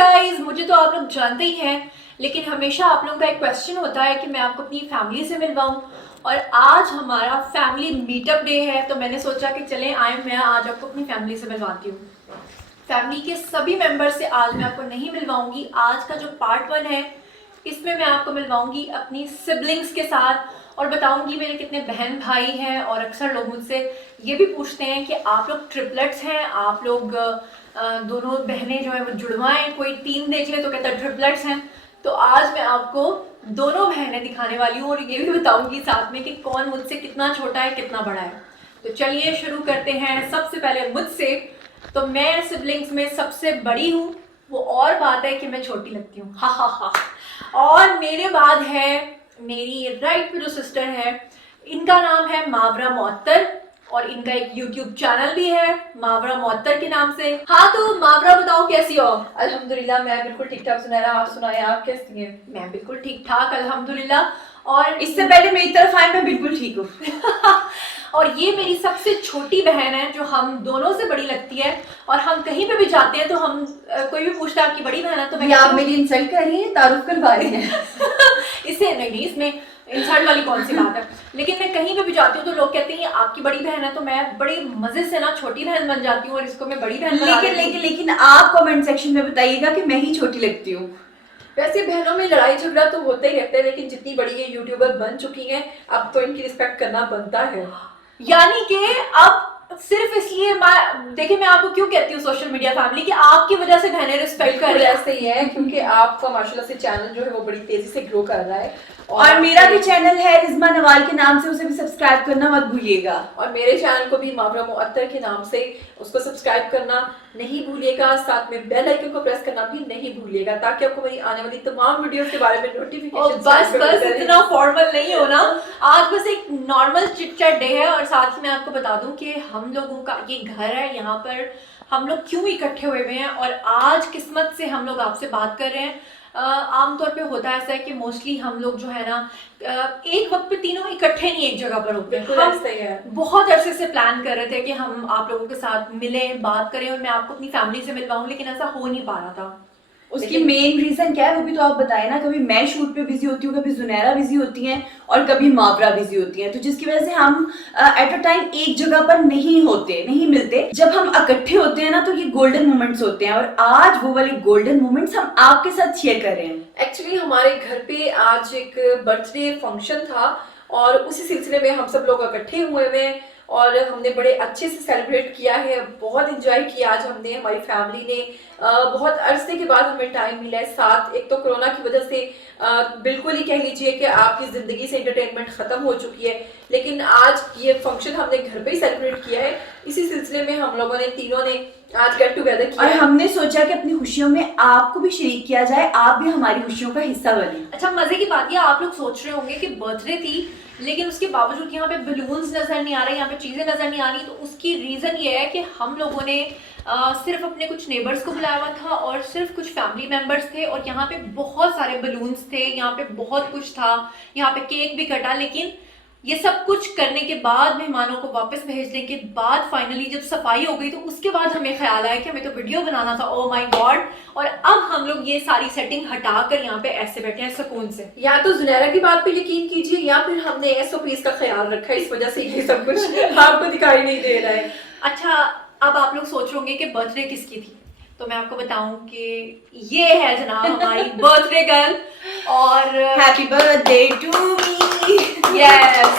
Guys, मुझे तो आप लोग जानते ही हैं, लेकिन हमेशा आप लोगों का एक क्वेश्चन होता है कि मैं आपको अपनी फैमिली से मिलवाऊं। और आज हमारा फैमिली मीटअप डे है, तो मैंने सोचा कि चलें मैं आज आपको अपनी फैमिली से मिलवाती हूँ। फैमिली के सभी मेंबर से आज मैं आपको नहीं मिलवाऊंगी। आज का जो पार्ट 1 है, इसमें मैं आपको मिलवाऊंगी अपनी सिबलिंग्स के साथ और बताऊंगी मेरे कितने बहन भाई हैं। और अक्सर लोग मुझसे ये भी पूछते हैं कि आप लोग ट्रिपलेट्स हैं, आप लोग दोनों बहनें जो है वो जुड़वा हैं, कोई 3 देख ले तो कहता है ट्रिपलेट्स हैं। तो आज मैं आपको दोनों बहनें दिखाने वाली हूँ और ये भी बताऊंगी साथ में कि कौन मुझसे कितना छोटा है कितना बड़ा है। तो चलिए शुरू करते हैं। सबसे पहले मुझसे, तो मैं सिबलिंग्स में सबसे बड़ी हूँ, वो और बात है कि मैं छोटी लगती हूँ, हा हा हा। और मेरे बाद है मेरी राइट पे जो सिस्टर है, इनका नाम है मावरा मुअत्तर और इनका एक YouTube चैनल भी है मावरा मुअत्तर के नाम से। हाँ, तो मावरा बताओ कैसी हो? अल्हम्दुलिल्लाह, मैं बिल्कुल ठीक ठाक। सुनैरा, आप सुनाएं, आप कैसी हैं? मैं बिल्कुल ठीक ठाक अल्हम्दुलिल्लाह। और इससे पहले मेरी तरफ आए, मैं बिल्कुल ठीक हूँ। और ये मेरी सबसे छोटी बहन है जो हम दोनों से बड़ी लगती है। और हम कहीं पे भी जाते हैं तो हम कोई भी पूछता है आपकी बड़ी बहन है तो मैं आप मेरी इंसल्ट कर रही हैं, तारुफ करवा रही हैं? इससे नहीं, इसमें इंसल्ट वाली कौन सी बात है। लेकिन मैं कहीं पे भी जाती हूँ तो लोग कहते हैं आपकी बड़ी बहन है, तो मैं बड़े मजे से ना छोटी बहन बन जाती हूँ और इसको मैं बड़ी बहन बना देती हूँ। लेकिन आप कमेंट सेक्शन में बताइएगा कि मैं ही छोटी लगती हूँ। वैसे बहनों में लड़ाई झगड़ा तो होता ही रहता है, लेकिन जितनी बड़ी ये यूट्यूबर बन चुकी हैं अब तो इनकी रिस्पेक्ट करना बनता है। यानी कि अब सिर्फ इसलिए देखिए मैं आपको क्यों कहती हूँ सोशल मीडिया फैमिली की आपकी वजह से बहनें रिस्पेक्ट कर रही हैं। ऐसे ही है, क्योंकि आपका माशाल्लाह से चैनल जो है वो बड़ी तेजी से ग्रो कर रहा है। और मेरा भी चैनल है रिजमा नवाल के नाम से, उसे भी सब्सक्राइब करना मत भूलिएगा। और मेरे चैनल को भी मावरा मुअत्तर के नाम से उसको सब्सक्राइब करना नहीं भूलिएगा, साथ में बेल आइकन को प्रेस करना भी नहीं भूलिएगा, ताकि आपको मेरी आने वाली तमाम वीडियोस के बारे में नोटिफिकेशन। बस इतना फॉर्मल नहीं होना, आज बस एक नॉर्मल चिट चैट डे है। और साथ ही मैं आपको बता दूं कि हम लोगों का ये घर है, यहाँ पर हम लोग क्यों इकट्ठे हुए हुए हैं और आज किस्मत से हम लोग आपसे बात कर रहे हैं। आमतौर पे होता ऐसा है कि मोस्टली हम लोग जो है ना एक वक्त पे तीनों इकट्ठे नहीं एक जगह पर होते हैं। हम बहुत अरसे से प्लान कर रहे थे कि हम आप लोगों के साथ मिलें, बात करें और मैं आपको अपनी फैमिली से मिलवाऊं, लेकिन ऐसा हो नहीं पा रहा था। उसकी मेन रीजन क्या है वो भी तो आप बताए ना। कभी मैं शूट पे बिजी होती हूँ, कभी जुनैरा बिजी होती हैं और कभी मावरा बिजी होती हैं, तो जिसकी वजह से हम एट अ टाइम एक जगह पर नहीं मिलते। जब हम इकट्ठे होते हैं ना तो ये गोल्डन मोमेंट्स होते हैं, और आज वो वाले गोल्डन मोमेंट्स हम आपके साथ शेयर कर रहे हैं। एक्चुअली हमारे घर पे आज एक बर्थडे फंक्शन था और उसी सिलसिले में हम सब लोग इकट्ठे हुए हैं और हमने बड़े अच्छे से सेलिब्रेट किया है, बहुत इंजॉय किया आज हमने, हमारी फैमिली ने। बहुत अरसे के बाद हमें टाइम मिला है साथ। एक तो कोरोना की वजह से बिल्कुल ही कह लीजिए कि आपकी ज़िंदगी से एंटरटेनमेंट ख़त्म हो चुकी है, लेकिन आज ये फंक्शन हमने घर पे ही सेलिब्रेट किया है। इसी सिलसिले में हम लोगों ने तीनों ने आज गेट टुगेदर किया और हमने सोचा कि अपनी खुशियों में आपको भी शरीक किया जाए, आप भी हमारी खुशियों का हिस्सा बने। अच्छा, मजे की बात ये आप लोग सोच रहे होंगे कि बर्थडे थी लेकिन उसके बावजूद यहाँ पे बलून्स नजर नहीं आ रहे, यहाँ पे चीजें नजर नहीं आ रही। तो उसकी रीजन ये है कि हम लोगों ने सिर्फ अपने कुछ नेबर्स को बुलाया हुआ था और सिर्फ कुछ फैमिली मेंबर्स थे और यहाँ पे बहुत सारे बलून्स थे, यहाँ पे बहुत कुछ था, यहाँ पे केक भी कटा। लेकिन ये सब कुछ करने के बाद, मेहमानों को वापस भेजने के बाद, फाइनली जब सफाई हो गई तो उसके बाद हमें ख्याल आया कि हमें तो वीडियो बनाना था। Oh my God. और अब हम लोग ये सारी सेटिंग हटाकर यहाँ पे ऐसे बैठे हैं सुकून से। या तो जुनैरा की बात पे यकीन कीजिए या फिर हमने SOPs का ख्याल रखा है, इस वजह से ये सब कुछ आपको दिखाई नहीं दे रहा है। अच्छा, अब आप लोग सोच रहे होंगे कि बर्थडे किसकी थी, तो मैं आपको बताऊं कि ये है जनाब हमारी बर्थडे गर्ल। और happy birthday to me. Yes,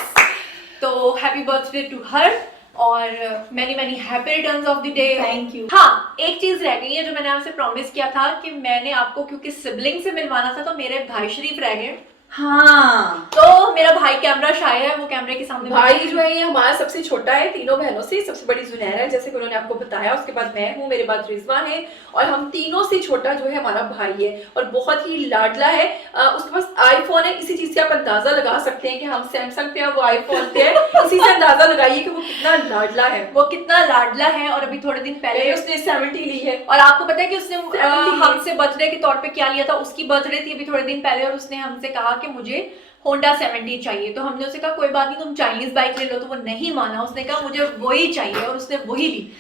तो हैप्पी बर्थडे टू हर और many many happy returns of the day. Thank you. हाँ, एक चीज रह गई है जो मैंने आपसे प्रॉमिस किया था कि मैंने आपको क्योंकि सिबलिंग से मिलवाना था, तो मेरे भाई शरीफ रह गए। हाँ, तो मेरा भाई कैमरा शाय है, वो कैमरे के सामने। भाई जो है ये हमारा सबसे छोटा है तीनों बहनों से, सबसे बड़ी जुनैरा है जैसे कि उन्होंने आपको बताया, उसके बाद मैं हूँ, मेरे बाद रिजवा है और हम तीनों से छोटा जो है हमारा भाई है और बहुत ही लाडला है। उसके पास आईफोन है, इसी चीज से आप अंदाजा लगा सकते हैं कि हम सैमसंग पे हैं, वो आईफोन पे है। इसी से अंदाजा लगाइए कि वो कितना लाडला है। वो कितना लाडला है। और अभी थोड़े दिन पहले उसने 70 ली है। और आपको पता है कि उसने हमसे बर्थडे के तौर पे क्या लिया था? उसकी बर्थडे थी अभी थोड़े दिन पहले और उसने हमसे कहा कि मुझे होंडा 70 चाहिए। तो हमने उसे कहा कोई बात नहीं, तुम चाइनीज बाइक ले लो, तो वो नहीं माना, उसने कहा मुझे वही चाहिए और उसने वही ली।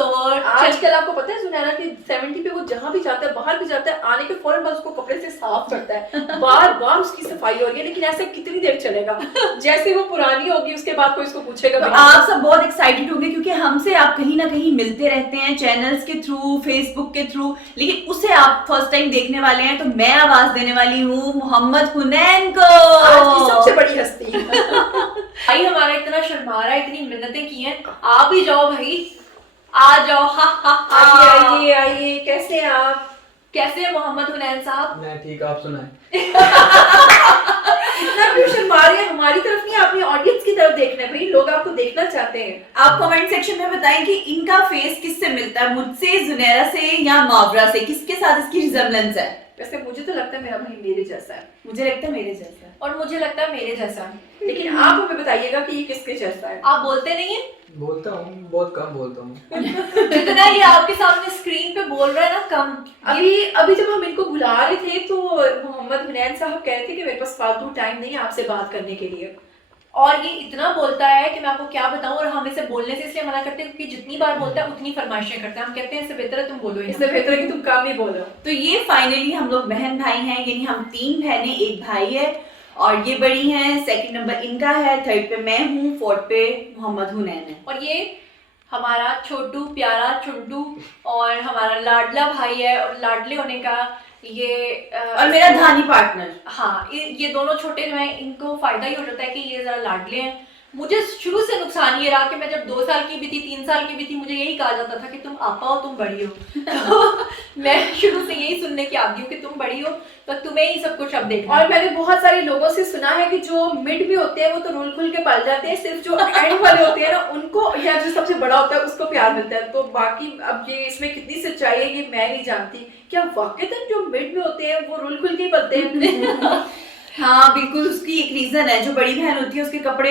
तो आजकल आपको पता है सुनैरा कि 70 पे वो जहाँ भी जाता है, बाहर भी जाता है, आने के फौरन बाद उसको कपड़े से साफ करता है, बार बार उसकी सफाई हो रही है, लेकिन ऐसा कितनी देर चलेगा? जैसे वो पुरानी होगी उसके बाद कोई उसको पूछेगा तो भी नहीं। आप सब बहुत एक्साइटेड होंगे क्योंकि हमसे आप कहीं ना कहीं मिलते रहते हैं चैनल्स के थ्रू, फेसबुक के थ्रू, लेकिन उसे आप फर्स्ट टाइम देखने वाले हैं। तो मैं आवाज देने वाली हूँ मोहम्मद हुनैन को, आज की सबसे बड़ी हस्ती। भाई हमारा इतना शर्मा रहा है, इतनी मिन्नतें की हैं, आ भी जाओ भाई, आ जाओ। हा हा आइए हा। आइए आइए, कैसे हैं आप? कैसे हैं मोहम्मद हुनैन साहब? मैं ठीक, आप सुनाएं। इतना क्यों शर्मा रहे हैं? हमारी तरफ नहीं, अपनी ऑडियंस की तरफ देखना है भाई, लोग आपको देखना चाहते हैं। आप कमेंट सेक्शन में बताएं कि इनका फेस किससे मिलता है, मुझसे, जुनैरा से या मावरा से, किसके साथ इसकी रिजेम्बलेंस है? वैसे मुझे तो लगता है मेरा भाई मेरे जैसा है, मुझे लगता है मेरे जैसा है। और मुझे लगता है मेरे जैसा। लेकिन आप हमें बताइएगा कि ये किसके जैसा है। आप बोलते नहीं है, बोलता हूँ, बहुत कम बोलता हूँ। जितना ये आपके सामने स्क्रीन पे बोल रहा है ना, कम। अभी जब हम इनको बुला रहे थे तो मोहम्मद हुनैन साहब कह रहे थे कि मेरे पास फालतू टाइम नहीं है आपसे बात करने के लिए। और ये इतना बोलता है कि मैं आपको क्या बताऊं, और हम इसे बोलने से इसलिए मना करते हैं क्योंकि जितनी बार बोलता है उतनी फरमाइशें करता है। हम कहते हैं इससे बेहतर है तुम बोलो ही इससे ना। बेहतर है कि तुम काम ही बोलो। तो ये फाइनली हम लोग बहन भाई हैं, यानी हम 3 बहनें, 1 भाई है, और ये बड़ी हैं, सेकंड नंबर इनका है, थर्ड पे मैं हूँ, फोर्थ पे मोहम्मद हुनैन है। और ये हमारा छोटू प्यारा चुंटू और हमारा लाडला भाई है, और लाडले होने का ये और मेरा धानी पार्टनर। हाँ, ये दोनों छोटे जो हैं इनको फायदा ही हो जाता है कि ये जरा लाडले हैं। मुझे शुरू से नुकसान ये रहा कि मैं जब 2 साल की भी थी, 3 साल की भी थी, मुझे यही कहा जाता था कि तुम आपा हो, तुम बड़ी हो। तो मैं शुरू से यही सुनने की आदी हूँ कि तुम बड़ी हो तो तुम्हें ही सब कुछ अब देखना है। और मैंने बहुत सारे लोगों से सुना है कि जो मिड में होते हैं वो तो रूल खुल के पल जाते हैं, सिर्फ जो एंड वाले होते हैं ना उनको, या जो सबसे बड़ा होता है उसको प्यार मिलता है। तो बाकी अब ये इसमें कितनी सच्चाई है ये मैं नहीं जानती। क्या वाकई जो मिड में होते हैं वो रूल खुल के ही पलते हैं? हाँ बिल्कुल, उसकी एक रीजन है। जो बड़ी बहन होती है उसके कपड़े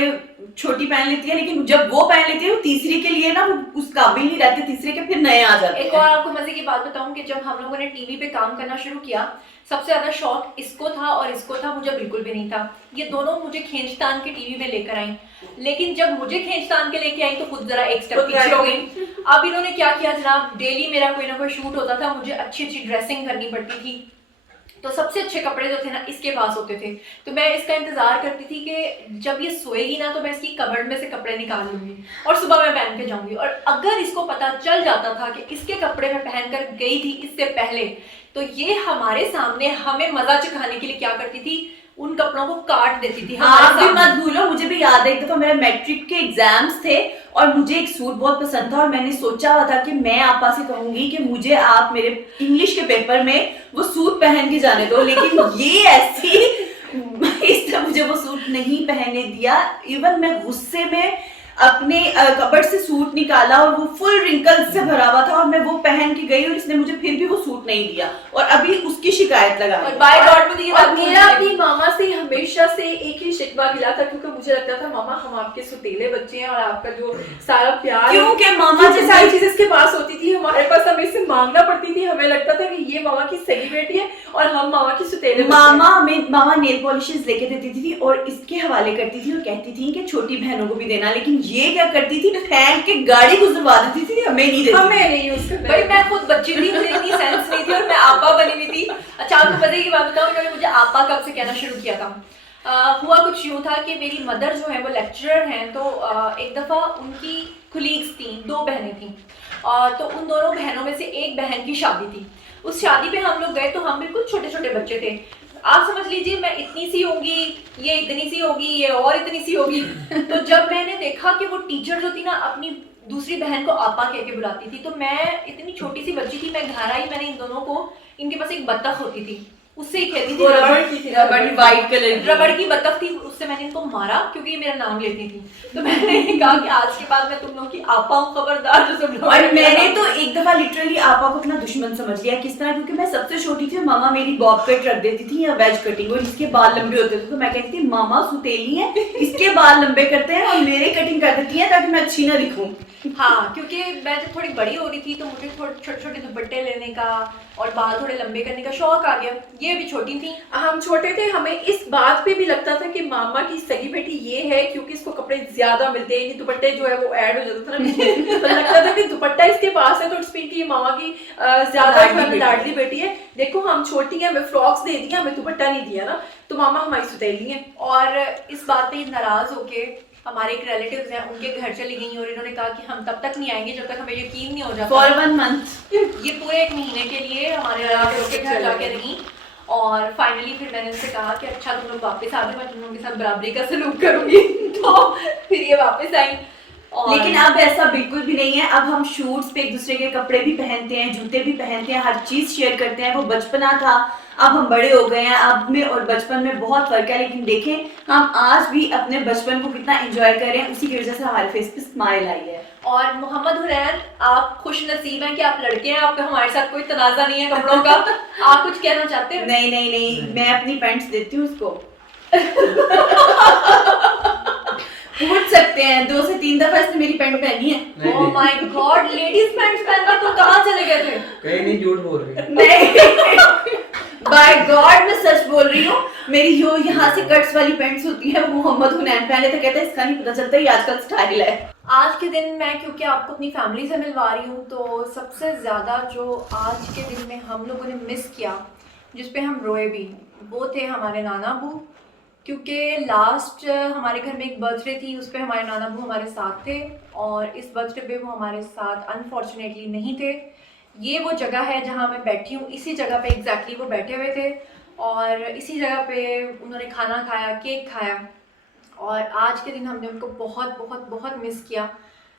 छोटी पहन लेती है, लेकिन जब वो पहन लेती है वो तीसरी के लिए ना वो उस काबिल नहीं रहते, तीसरे के फिर नए आ जाते एक हैं। और आपको मजे की बात बताऊं कि जब हम लोगों ने टीवी पे काम करना शुरू किया, सबसे ज्यादा शौक इसको था और इसको था, मुझे बिल्कुल भी नहीं था। ये दोनों मुझे खींचतान के टीवी में लेकर आई, लेकिन जब मुझे खींचतान के लेके आई तो खुद जरा एक स्टेप पीछे हो गई। अब इन्होंने क्या किया जनाब, डेली मेरा कोई ना कोई शूट होता था, मुझे अच्छी अच्छी ड्रेसिंग करनी पड़ती थी, तो सबसे अच्छे कपड़े जो थे ना इसके पास होते थे। तो मैं इसका इंतजार करती थी कि जब ये सोएगी ना तो मैं इसकी कबर्ड में से कपड़े निकाल लूंगी और सुबह मैं पहन के जाऊंगी। और अगर इसको पता चल जाता था कि इसके कपड़े में पहनकर गई थी इससे पहले, तो ये हमारे सामने हमें मजा चखाने के लिए क्या करती थी, उन कपड़ों को काट देती थी आप हमारे भी सामने। मत भूलो, मुझे भी याद है एक दफा मेरा मैट्रिक के एग्जाम्स थे और मुझे एक सूट बहुत पसंद था और मैंने सोचा हुआ था कि मैं आपा से कहूंगी कि मुझे आप मेरे इंग्लिश के पेपर में वो सूट पहन के जाने दो, लेकिन ये ऐसी इसने मुझे वो सूट नहीं पहनने दिया। इवन मैं गुस्से में अपने कपड़ से सूट निकाला और वो फुल रिंकल्स से भरा हुआ था और मैं वो पहन के गई और इसने मुझे फिर भी वो सूट नहीं दिया और अभी उसकी शिकायत लगा। और बाय गॉड मुझे ये और बात मेरा भूल अपनी गई। मामा से हमेशा से एक ही शिकवा गिला था, क्योंकि मुझे लगता था मामा हम आपके सुतीले बच्चे हैं और आपका जो सारा प्यार, क्योंकि मामा क्योंकि जैसे सारी चीजें इसके पास होती थी, हमारे पास हमें इससे मांगना पड़ती थी। हमें लगता था कि ये मामा की सगी बेटी है और हम मामा की सुतीले बच्चे हैं। मामा नेल पॉलिशेस लेके देती थी और इसके हवाले करती थी और कहती थी कि छोटी बहनों को भी देना, लेकिन ये क्या करती थी, फेंक के गाड़ी गुजरवा देती थी, हमें नहीं देती। हमें नहीं यूज करना। भाई मैं खुद बच्ची थी, मुझे इतनी सेंस नहीं थी और मैं आपा बनी हुई थी। अच्छा आपको मजे की बात बताऊं, इन्होंने मुझे आपा कब से कहना शुरू किया था। हुआ कुछ यूँ था कि मेरी मदर जो है वो लेक्चरर हैं, तो एक दफ़ा उनकी कुलीग्स थी, 2 बहनें थी, तो उन दोनों बहनों में से एक बहन की शादी थी। उस शादी पे हम लोग गए तो हम बिल्कुल छोटे छोटे बच्चे थे। आप समझ लीजिए मैं इतनी सी होंगी, ये इतनी सी होगी, ये और इतनी सी होगी। तो जब मैंने देखा कि वो टीचर जो थी ना अपनी दूसरी बहन को आपा कह के बुलाती थी, तो मैं इतनी छोटी सी बच्ची थी, मैं घर आई, मैंने इन दोनों को, इनके पास एक बत्तख होती थी, उससे ही खेलती थी, रबड़ की थी, बड़ी वाइट कलर की रबड़ की बत्तख थी, उससे मैंने इनको मारा क्योंकि ये मेरा नाम लेती थी। तो मैंने कहा कि आज के बाद मैं तुम लोगों की आपा हूँ, खबरदार जो सब लोग। और मैंने तो एक दफा लिटरली आपा को अपना दुश्मन समझ लिया। किस तरह? क्योंकि मैं सबसे छोटी थी और मामा मेरी बॉब कट रख देती थी या वेज कटिंग, और इसके बाल लंबे होते थे, तो मैं कहती थी मामा सुतेली है, इसके बाल लंबे करते हैं और मेरे कटिंग कर देती है ताकि मैं अच्छी ना दिखूं। हाँ, क्योंकि मैं जब थोड़ी बड़ी हो रही थी तो मुझे थोड़े छोटे छोटे दुपट्टे लेने का और बाल थोड़े लंबे करने का शौक आ गया। ये ये अभी छोटी थी। हम छोटे थे, हमें इस बात पे भी लगता था कि मामा की सगी बेटी ये है क्योंकि इसको कपड़े ज्यादा मिलते हैं, दुपट्टे जो है वो ऐड हो जाता था ना पीछे। तो लगता था कि दुपट्टा इसके पास है तो इट्स मीन कि मामा की ज्यादा लाडली बेटी है। देखो हम छोटी हैं, हमें फ्रॉक्स दे दिया, हमें दुपट्टा नहीं दिया ना, तो मामा हमारी सुतेली है। और इस बात पे नाराज होके हमारे एक रिलेटिव्स हैं, उनके घर चली गई और इन्होंने कहा कि हम तब तक नहीं आएंगे जब तक हमें यकीन नहीं हो जाता। फॉर 1 मंथ ये पूरे 1 महीने के लिए हमारे रिलेटिव्स के घर जाके रही। और फाइनली फिर मैंने उनसे कहा कि अच्छा तुम लोग वापस आ जाओ, मैं तुम लोगों के साथ बराबरी का सलूक करूंगी। तो फिर ये वापस आई। लेकिन अब ऐसा बिल्कुल भी नहीं है। अब हम शूट्स पे एक दूसरे के कपड़े भी पहनते हैं, जूते भी पहनते हैं, हर चीज शेयर करते हैं। वो बचपना था, अब हम बड़े हो गए हैं। अब में और बचपन में बहुत फर्क है, लेकिन देखें हम आज भी अपने बचपन को कितना एंजॉय कर रहे हैं। उसी की वजह से हमारे फेस पे स्माइल आई है। और मोहम्मद हुरैन, आप खुश नसीब हैं कि आप लड़के हैं, आपका हमारे साथ कोई तनाजा नहीं है कपड़ों का। आप कुछ कहना चाहते हैं? नहीं नहीं नहीं, मैं अपनी पैंट्स देती हूँ उसको। पूछ सकते हैं, 2 से 3 दफा इसने मेरी पैंट पहनी है। Oh my God, ladies pants पहन के तो कहाँ चले गए थे? कहीं नहीं, झूठ बोल रही है। नहीं, बाय गॉड मैं सच बोल रही हूँ। मेरी जो यहाँ से कट्स वाली पैंट्स होती है वो मोहम्मद हुनैन पहने तो कहता है इसका नहीं पता चलता, ये आजकल स्टाइल है। आज के दिन मैं क्योंकि आपको अपनी फैमिली से मिलवा रही हूँ, तो सबसे ज़्यादा जो आज के दिन में हम लोगों ने मिस किया, जिस पे हम रोए भी, वो थे हमारे नाना अबू। क्योंकि लास्ट हमारे घर में एक बर्थडे थी, उस पर हमारे नाना अबू हमारे साथ थे और इस बर्थडे पे वो हमारे साथ अनफॉर्चुनेटली नहीं थे। ये वो जगह है जहाँ मैं बैठी हूँ, इसी जगह पे एग्जैक्टली वो बैठे हुए थे और इसी जगह पे उन्होंने खाना खाया, केक खाया। और आज के दिन हमने उनको बहुत बहुत बहुत मिस किया।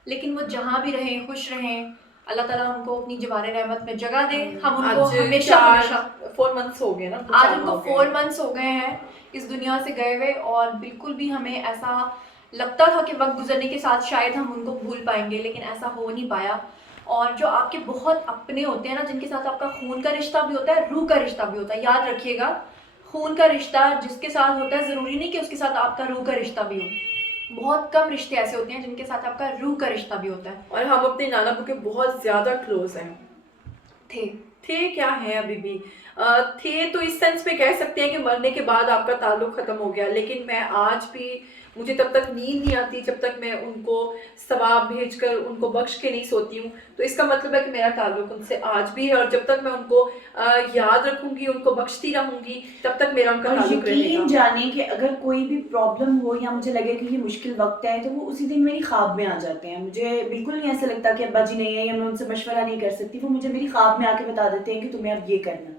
लेकिन वो जहाँ भी रहें खुश रहें, अल्लाह ताला उनको अपनी जवान रहमत में जगह दे। हम उनको हमेशा 4 मंथ्स हो गए ना, आज उनको 4 मंथ्स हो गए हैं इस दुनिया से गए हुए, और बिल्कुल भी हमें ऐसा लगता था कि वक्त गुजरने के साथ शायद हम उनको भूल पाएंगे, लेकिन ऐसा हो नहीं पाया। और जो आपके बहुत अपने होते हैं ना, जिनके साथ आपका खून का रिश्ता भी होता है, रूह का रिश्ता भी होता है, याद रखिएगा, खून का रिश्ता जिसके साथ होता है ज़रूरी नहीं कि उसके साथ आपका रूह का रिश्ता भी हो। बहुत कम रिश्ते ऐसे होते हैं जिनके साथ आपका रूह का रिश्ता भी होता है। और हम अपने नाना अबू के बहुत ज्यादा क्लोज हैं। थे क्या है अभी भी थे, तो इस सेंस में कह सकते हैं कि मरने के बाद आपका ताल्लुक खत्म हो गया। लेकिन मैं आज भी, मुझे तब तक नींद नहीं आती जब तक मैं उनको सवाब भेजकर उनको बख्श के नहीं सोती हूँ। तो इसका मतलब है कि मेरा ताल्लुक उनसे आज भी है, और जब तक मैं उनको याद रखूंगी, उनको बख्शती रहूंगी, तब तक मेरा उनका ताल्लुक रहेगा। यकीन जाने कि अगर कोई भी प्रॉब्लम हो या मुझे लगे कि ये मुश्किल वक्त है, तो वो उसी दिन मेरी ख्वाब में आ जाते हैं। मुझे बिल्कुल नहीं ऐसा लगता कि अब्बा जी नहीं है या मैं उनसे मशवरा नहीं कर सकती। वो मुझे मेरी ख्वाब में आके बता देते हैं कि तुम्हें अब ये करना।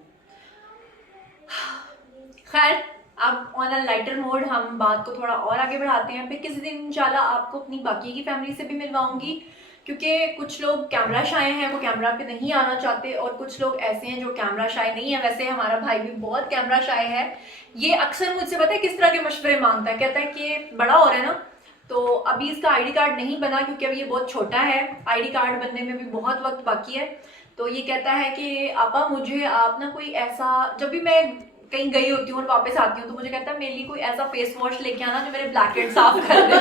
खैर, अब ऑन अ लाइटर मोड हम बात को थोड़ा और आगे बढ़ाते हैं। फिर किसी दिन इंशाल्लाह आपको अपनी बाकी की फैमिली से भी मिलवाऊंगी, क्योंकि कुछ लोग कैमरा शाय हैं, वो कैमरा पे नहीं आना चाहते, और कुछ लोग ऐसे हैं जो कैमरा शाय नहीं है। वैसे हमारा भाई भी बहुत कैमरा शाय है। ये अक्सर मुझसे पता है किस तरह के मशवरे मांगता है, कहता है कि बड़ा हो रहा है ना, तो अभी इसका आईडी कार्ड नहीं बना क्योंकि अभी ये बहुत छोटा है, आईडी कार्ड बनने में भी बहुत वक्त बाकी है। तो ये कहता है कि आपा मुझे आप ना कोई ऐसा, जब भी मैं कहीं गई होती हूँ और वापस आती हूँ तो मुझे कहता है मेरे लिए कोई ऐसा फेस वॉश लेके आना जो मेरे ब्लैक हेड साफ कर दे।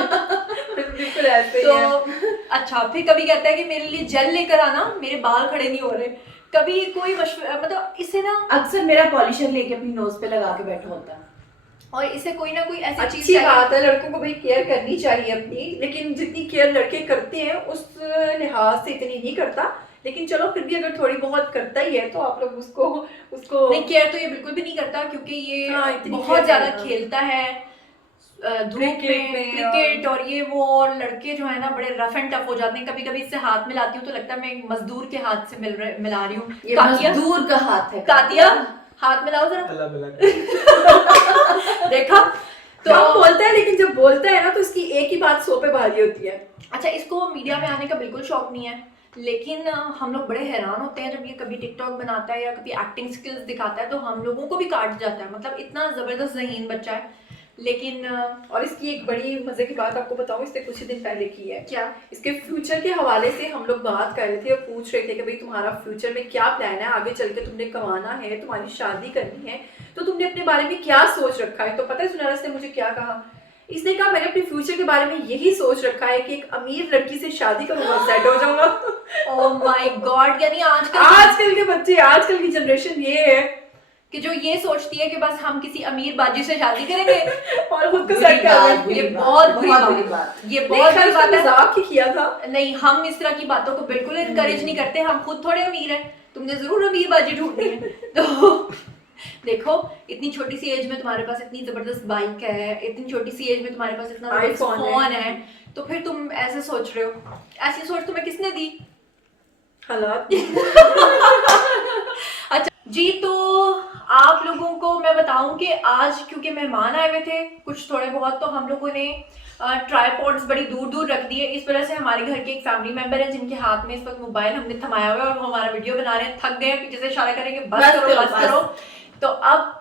बिल्कुल ऐसे तो ही है। अच्छा, फिर कभी कहता है कि मेरे लिए जेल लेकर आना, मेरे बाल खड़े नहीं हो रहे। कभी कोई मतलब इसे ना, अक्सर मेरा पॉलिशर लेके अपनी नोज पे लगा के बैठा होता है। और इसे कोई ना कोई ऐसी अच्छी चीज बात है, लड़कों को भाई केयर करनी चाहिए अपनी, लेकिन जितनी केयर लड़के करते हैं उस लिहाज से इतनी नहीं करता। लेकिन चलो फिर भी अगर थोड़ी बहुत करता ही है तो आप लोग उसको नहीं, केयर तो ये बिल्कुल भी नहीं करता, क्योंकि ये इतनी बहुत ज्यादा care खेलता है धूप में, क्रिकेट और ये वो। और लड़के जो है ना बड़े रफ एंड टफ हो जाते हैं। कभी कभी इससे हाथ मिलाती हूँ तो लगता है मैं एक मजदूर के हाथ से मिला रही हूँ। ये मजदूर का हाथ है। कातिया, हाथ मिलाओ जरा। अल्लाह भला देखा तो हम बोलता है, लेकिन जब बोलता है ना तो इसकी एक ही बात 100 पे भारी होती है। अच्छा, इसको मीडिया में आने का बिल्कुल शौक नहीं है, लेकिन हम लोग बड़े हैरान होते हैं जब ये कभी टिकटॉक बनाता है या कभी एक्टिंग स्किल्स दिखाता है तो हम लोगों को भी काट जाता है। मतलब इतना ज़बरदस्त ज़हीन बच्चा है। लेकिन और इसकी एक बड़ी मजे की बात आपको बताऊं, इसने कुछ ही दिन पहले की है। क्या? इसके फ्यूचर के हवाले से हम लोग बात कर रहे थे और पूछ रहे थे कि भाई तुम्हारा फ्यूचर में क्या प्लान है, आगे चल के तुमने कमाना है, तुम्हारी शादी करनी है, तो तुमने अपने बारे में क्या सोच रखा है। तो पता है सुनैरा ने मुझे क्या कहा? इसने कहा मैंने अपने फ्यूचर के बारे में यही सोच रखा है कि एक अमीर लड़की से शादी करूंगा, सेट हो जाऊंगा। ओह माय गॉड, यानी आजकल के बच्चे, आजकल की जनरेशन ये है कि जो ये सोचती है कि बस हम किसी अमीर बाजी से शादी करेंगे और खुद को बुरी सेट कर बात, लेंगे। बुरी ये बात, बहुत बुरी बुरी बात। बात। ये नहीं, बहुत खैर बुरी उसने बात है। मजाक ही किया था। नहीं, हम इस तरह की बातों को बिल्कुल इनकरेज नहीं करते, हम खुद थोड़े अमीर हैं, तुमने जरूर अमीर बाजी ढूंढनी है। तो देखो, इतनी छोटी सी एज में तुम्हारे पास इतनी जबरदस्त बाइक है, इतनी छोटी सी एज में तुम्हारे पास इतना बड़ा iPhone फोन है। है, तो फिर तुम ऐसे सोच रहे हो। ऐसी सोच तुम्हें किसने दी? हालात। अच्छा जी, तो आप लोगों को मैं बताऊं कि आज क्योंकि मेहमान आए हुए थे कुछ थोड़े बहुत, तो हम लोगों ने ट्राइपॉड्स बड़ी दूर दूर रख दिए। इस वजह से हमारे घर के एक फैमिली मेंबर है जिनके हाथ में इस वक्त मोबाइल हमने थमाया हुआ है और वो हमारा वीडियो बना रहे हैं, थक गए हैं, पीछे से इशारा करेंगे बस करो। तो अब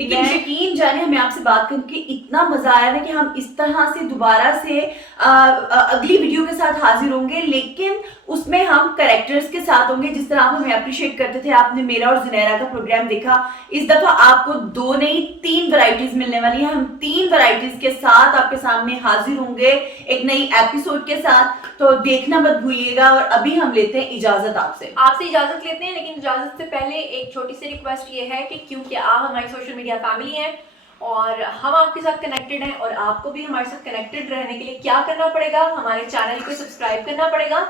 लेकिन मैं- यकीन जाने हमें आपसे बात करके इतना मजा आया ना कि हम इस तरह से दोबारा से अगली वीडियो के साथ हाजिर होंगे, लेकिन उसमें हम कैरेक्टर्स के साथ होंगे जिस तरह आप हमें अप्रिशिएट करते थे। आपने मेरा और जुनैरा का प्रोग्राम देखा, इस दफा आपको 2 नहीं 3 वैरायटीज मिलने वाली है। हम 3 वैरायटीज के साथ आपके सामने हाजिर होंगे एक नई एपिसोड के साथ, तो देखना मत भूलिएगा। और अभी हम लेते हैं इजाजत आपसे इजाजत लेते हैं, लेकिन इजाजत से पहले एक छोटी सी रिक्वेस्ट ये है कि क्योंकि आप हमारी सोशल मीडिया फैमिली हैं और हम आपके साथ कनेक्टेड हैं और आपको भी हमारे साथ कनेक्टेड रहने के लिए क्या करना पड़ेगा, हमारे चैनल को सब्सक्राइब करना पड़ेगा,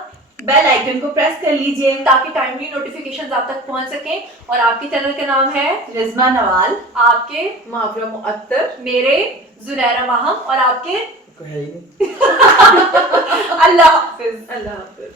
बेल आइकन को प्रेस कर लीजिए ताकि टाइमली नोटिफिकेशंस आप तक पहुंच सकें। और आपके चैनल का नाम है रिजमा नवाल, आपके मुहावरा मुअत्तर, मेरे जुनैरा माहम और आपके है ही नहीं। अल्लाह हाफिज। अल्लाह हाफिज।